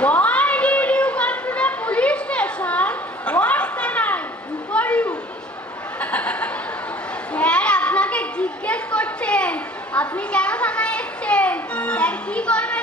Why did you come to the police station? What can I do for you? Sir আপনাকে জিজ্ঞেস করছেন আপনি কেন থানায় এসেছেন? স্যার কি করবেন